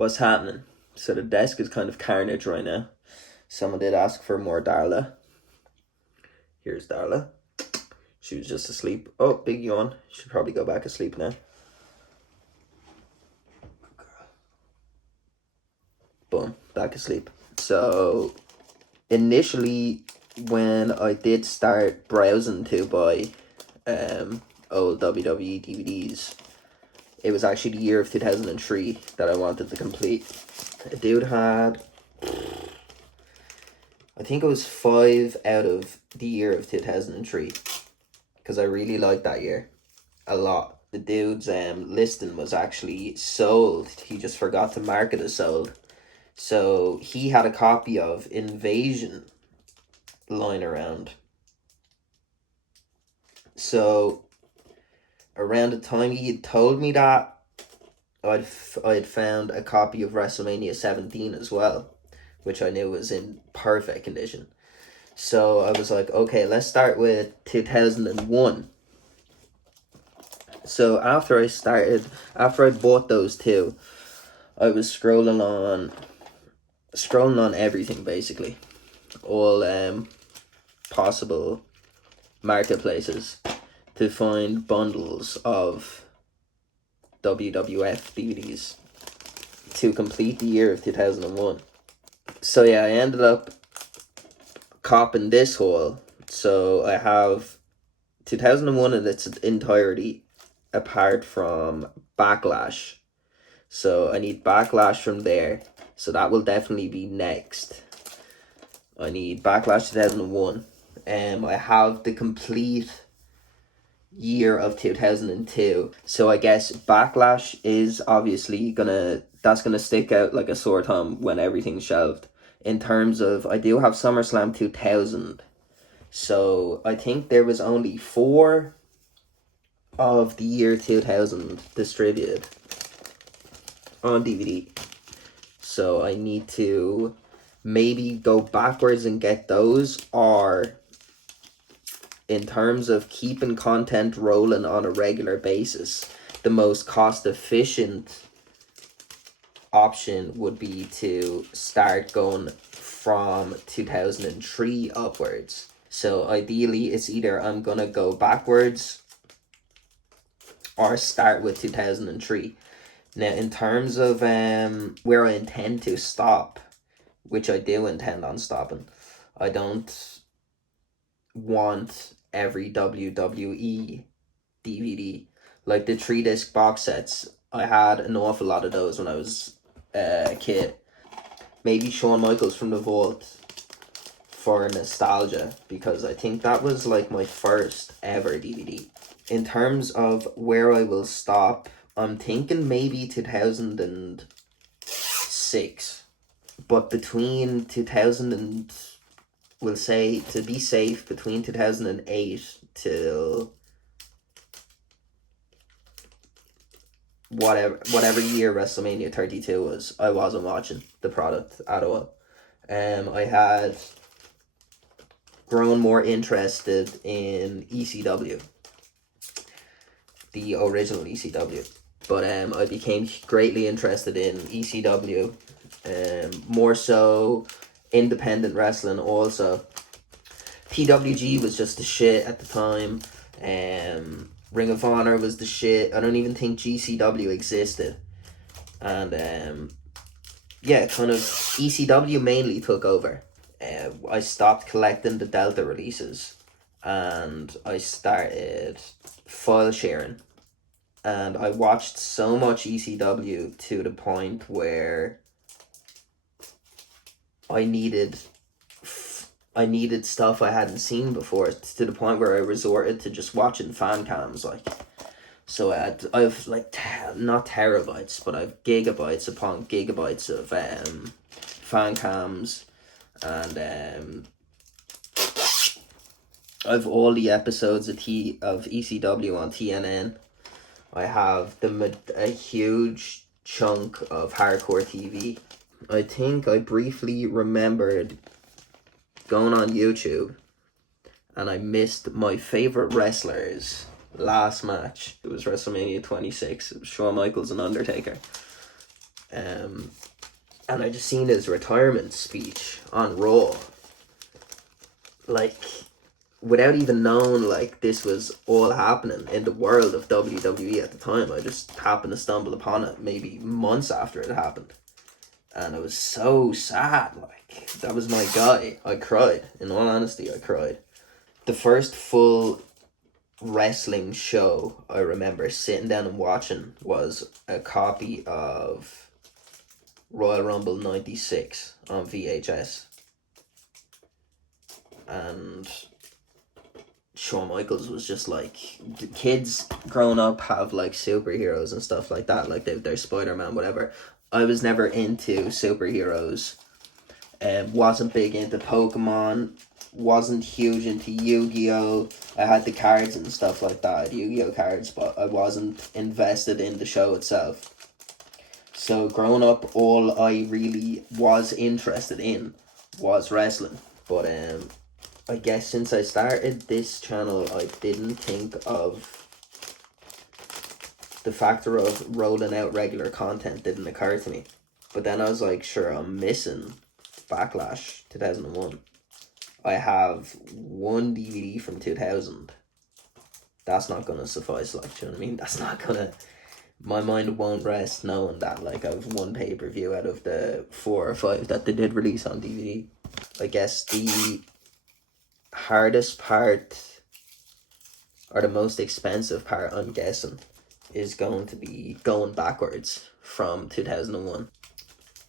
What's happening? So the desk is kind of carnage right now. Someone did ask for more Darla. Here's Darla. She was just asleep. Oh, big yawn. Should probably go back asleep now. Boom, back asleep. So initially, when I did start browsing to buy old WWE DVDs, it was actually the year of 2003 that I wanted to complete. A dude had, I think it was 5 out of the year of 2003, because I really liked that year a lot. The dude's listing was actually sold. He just forgot to mark it as sold. So he had a copy of Invasion lying around. So around the time he had told me that, I'd found a copy of WrestleMania 17 as well, which I knew was in perfect condition. So I was like, okay, let's start with 2001. So after I bought those two, I was scrolling on everything, basically. All possible marketplaces to find bundles of WWF DVDs to complete the year of 2001. So yeah, I ended up copping this haul. So I have 2001 in its entirety, apart from Backlash. So I need Backlash from there. So that will definitely be next. I need Backlash 2001. I have the complete year of 2002. So I guess Backlash is obviously that's gonna stick out like a sore thumb when everything's shelved. In terms of, I do have SummerSlam 2000. So I think there was only 4 of the year 2000 distributed on DVD. So I need to maybe go backwards and get those, or in terms of keeping content rolling on a regular basis, the most cost efficient option would be to start going from 2003 upwards. So ideally, it's either I'm gonna go backwards or start with 2003. Now, in terms of where I intend to stop, which I do intend on stopping, I don't want every WWE DVD. Like the 3-disc box sets, I had an awful lot of those when I was a kid. Maybe Shawn Michaels from the Vault for nostalgia, because I think that was like my first ever DVD. In terms of where I will stop, I'm thinking maybe 2006. But between 2000 and, we'll say, to be safe, between 2008 till whatever year WrestleMania 32 was, I wasn't watching the product at all. I had grown more interested in ECW, the original ECW. But I became greatly interested in ECW, more so independent wrestling also. PWG was just the shit at the time. Ring of Honor was the shit. I don't even think GCW existed. And yeah, kind of ECW mainly took over. I stopped collecting the Delta releases, and I started file sharing. And I watched so much ECW to the point where I needed stuff I hadn't seen before, to the point where I resorted to just watching fan cams. Like, so I've like not terabytes, but I've gigabytes upon gigabytes of fan cams, and I've all the episodes of ECW on TNN. I have a huge chunk of Hardcore TV. I think I briefly remembered going on YouTube, and I missed my favorite wrestlers' last match. It was WrestleMania 26. It was Shawn Michaels and Undertaker. And I just seen his retirement speech on Raw. Like, without even knowing, like, this was all happening in the world of WWE at the time. I just happened to stumble upon it maybe months after it happened. And it was so sad, like, that was my guy. I cried. In all honesty, I cried. The first full wrestling show I remember sitting down and watching was a copy of Royal Rumble 96 on VHS. And Shawn Michaels was just like, the kids growing up have like superheroes and stuff like that, like they're Spider-Man, whatever. I was never into superheroes. Wasn't big into Pokemon, wasn't huge into Yu-Gi-Oh! I had the cards and stuff like that, I had Yu-Gi-Oh! Cards, but I wasn't invested in the show itself. So growing up, all I really was interested in was wrestling. But I guess since I started this channel, I didn't think of the factor of rolling out regular content didn't occur to me. But then I was like, sure, I'm missing Backlash 2001. I have one DVD from 2000. That's not gonna suffice, like, do you know what I mean? That's not gonna... My mind won't rest knowing that, like, I've one pay-per-view out of the 4 or 5 that they did release on DVD. I guess the hardest part, or the most expensive part, I'm guessing, is going to be going backwards from 2001.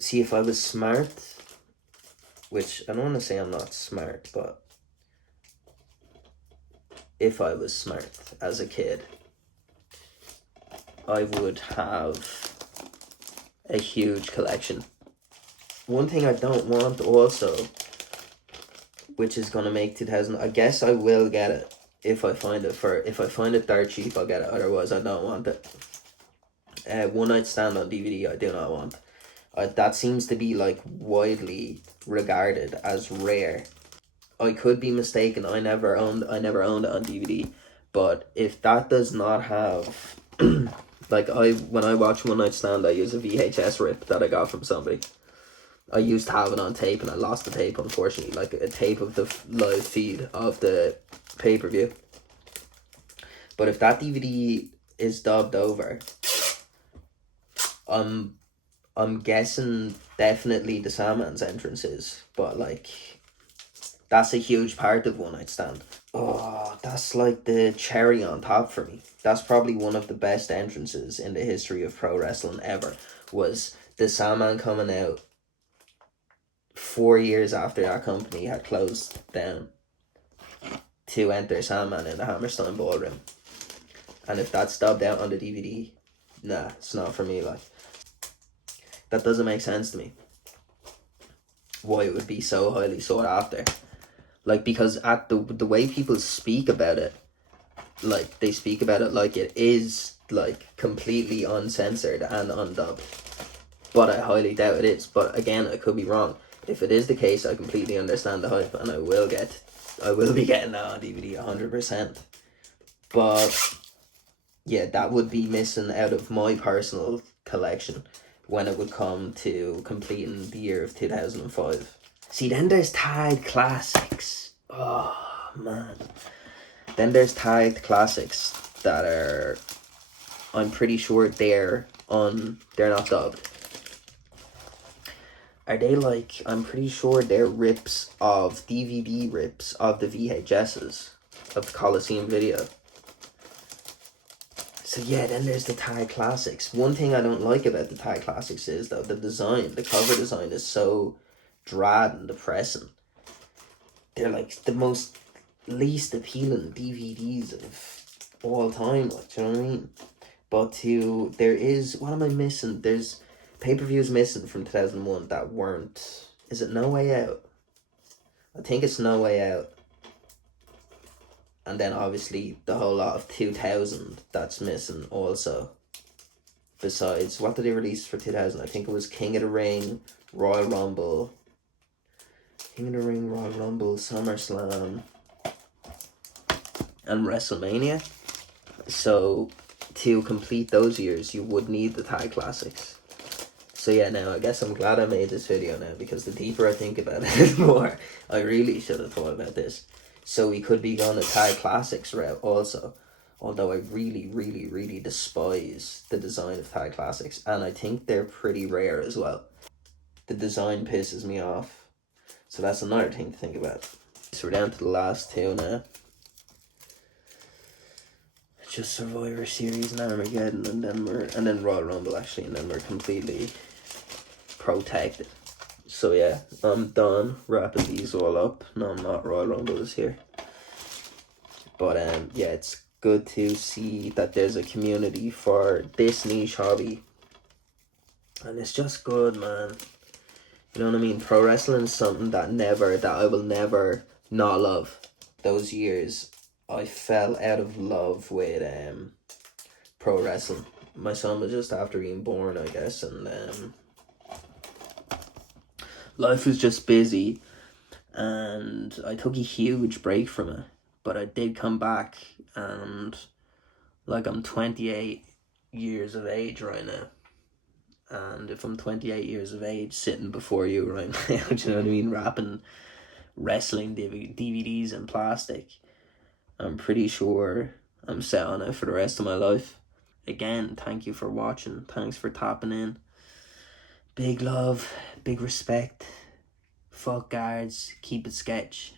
See, if I was smart, which I don't want to say I'm not smart, but if I was smart as a kid, I would have a huge collection. One thing I don't want also, which is gonna make 2000, I guess I will get it if I find it dirt cheap, I'll get it. Otherwise, I don't want it. One Night Stand on DVD, I do not want. That seems to be like widely regarded as rare. I could be mistaken. I never owned it on DVD. But if that does not have like, when I watch One Night Stand, I use a VHS rip that I got from somebody. I used to have it on tape and I lost the tape, unfortunately, like a tape of the live feed of the pay-per-view. But if that DVD is dubbed over, I'm guessing definitely the Sandman's entrance is, but like, that's a huge part of One Night Stand. Oh, that's like the cherry on top for me. That's probably one of the best entrances in the history of pro wrestling ever, was the Sandman coming out 4 years after that company had closed down to enter Sandman in the Hammerstein Ballroom. And if that's dubbed out on the DVD, nah, it's not for me. Like, that doesn't make sense to me. Why it would be so highly sought after. Like, because at the way people speak about it, like, they speak about it like it is, like, completely uncensored and undubbed. But I highly doubt it is. But again, I could be wrong. If it is the case, I completely understand the hype, and I will be getting that on DVD 100%. But yeah, that would be missing out of my personal collection when it would come to completing the year of 2005. See, then there's tagged classics. Oh, man. Then there's tagged classics that are, I'm pretty sure they're not dubbed. Are they like, I'm pretty sure they're rips of, DVD rips of the VHSs of the Coliseum video. So yeah, then there's the tag classics. One thing I don't like about the tag classics is, though, the design. The cover design is so drab and depressing. They're like the most least appealing DVDs of all time, like, do you know what I mean? But there is, what am I missing? There's pay-per-views missing from 2001 that weren't, is it No Way Out? I think it's No Way Out. And then obviously the whole lot of 2000 that's missing also. Besides, what did they release for 2000? I think it was King of the Ring, Royal Rumble, SummerSlam, and WrestleMania. So to complete those years, you would need the tag classics. So yeah, now I guess I'm glad I made this video now, because the deeper I think about it, the more I really should have thought about this. So we could be going to Thai Classics route also. Although I really, really, really despise the design of Thai Classics. And I think they're pretty rare as well. The design pisses me off. So that's another thing to think about. So we're down to the last two now. Just Survivor Series and Armageddon, and then Royal Rumble actually, and then we're completely protected. So yeah, I'm done wrapping these all up. No, I'm not. Royal Rumble is here. But yeah, it's good to see that there's a community for this niche hobby. And it's just good, man. You know what I mean? Pro wrestling is something that I will never not love. Those years I fell out of love with pro wrestling. My son was just after being born, I guess, and life was just busy, and I took a huge break from it. But I did come back, and like, I'm 28 years of age right now. And if I'm 28 years of age sitting before you right now, do you know what I mean, wrapping wrestling DVDs in plastic, I'm pretty sure I'm set on it for the rest of my life. Again, thank you for watching. Thanks for tapping in. Big love, big respect. Fuck guards, keep it sketch.